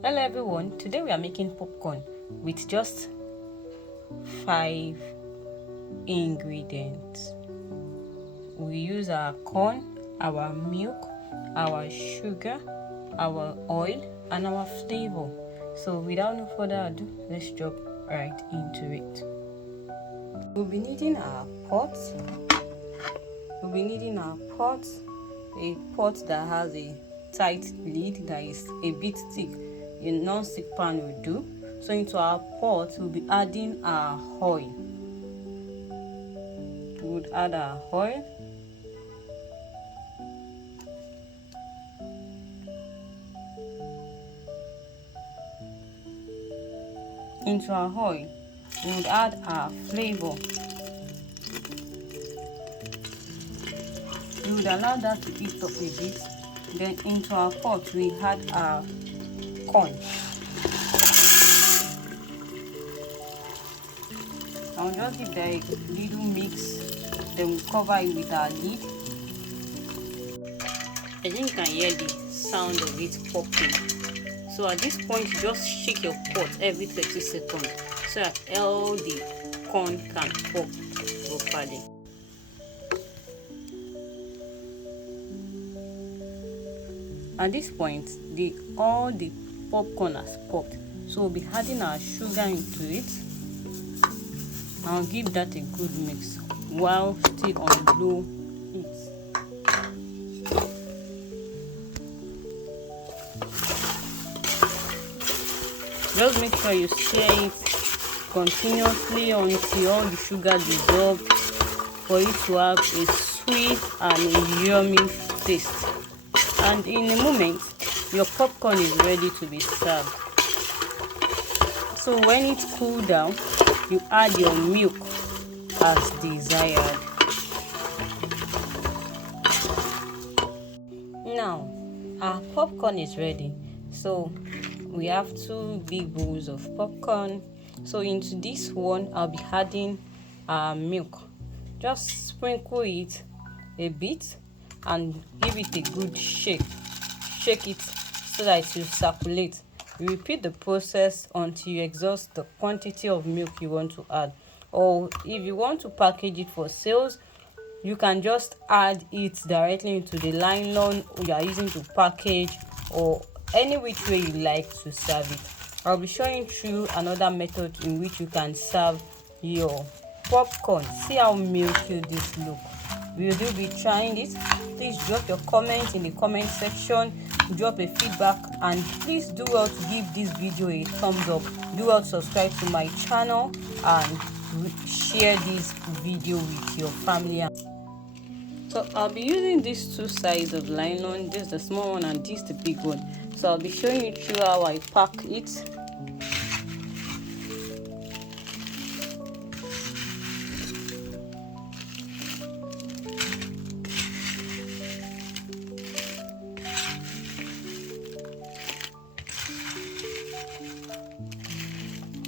Hello everyone, today we are making popcorn with just 5 ingredients. We use our corn, our milk, our sugar, our oil and our flavor. So without no further ado, let's jump right into it. We'll be needing our pot. A pot that has a tight lid that is a bit thick. A non-stick pan will do. So into our pot we'll be adding our oil. We would add our oil. Into our oil we would add our flavor. We would allow that to heat up a bit. Then into our pot we add our corn. I'll just give that a little mix, then we'll cover it with our lid. I think you can hear the sound of it popping. So at this point, you just shake your pot every 30 seconds so that all the corn can pop properly. At this point, all the popcorn has popped, so we'll be adding our sugar into it. I'll give that a good mix while still on low heat. Just make sure you stir it continuously until all the sugar dissolves for it to have a sweet and a yummy taste. And in a moment, your popcorn is ready to be served. So when it cools down, you add your milk as desired. Now, our popcorn is ready. So we have 2 big bowls of popcorn. So into this one, I'll be adding our milk. Just sprinkle it a bit and give it a good shake. Shake it so that it will circulate. You repeat the process until you exhaust the quantity of milk you want to add. Or if you want to package it for sales, you can just add it directly into the nylon you are using to package, or any which way you like to serve it. I'll be showing you another method in which you can serve your popcorn. See how milky this look. Will you be trying it? Please drop your comments in the comment section. Drop a feedback, and please do well to give this video a thumbs up. Do well to subscribe to my channel and share this video with your family. So I'll be using these 2 sizes of nylon. This is the small one and this is the big one. So I'll be showing you through how I pack it.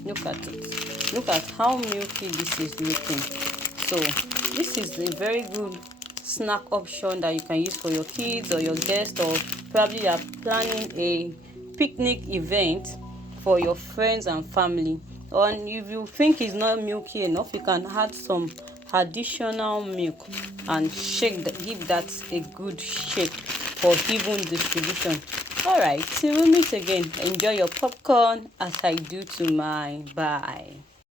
Look at it. Look at how milky this is looking. So this is a very good snack option that you can use for your kids or your guests, or probably you are planning a picnic event for your friends and family. And if you think it's not milky enough, you can add some additional milk and give that a good shake for even distribution. Alright, till we meet again, enjoy your popcorn as I do to mine. Bye.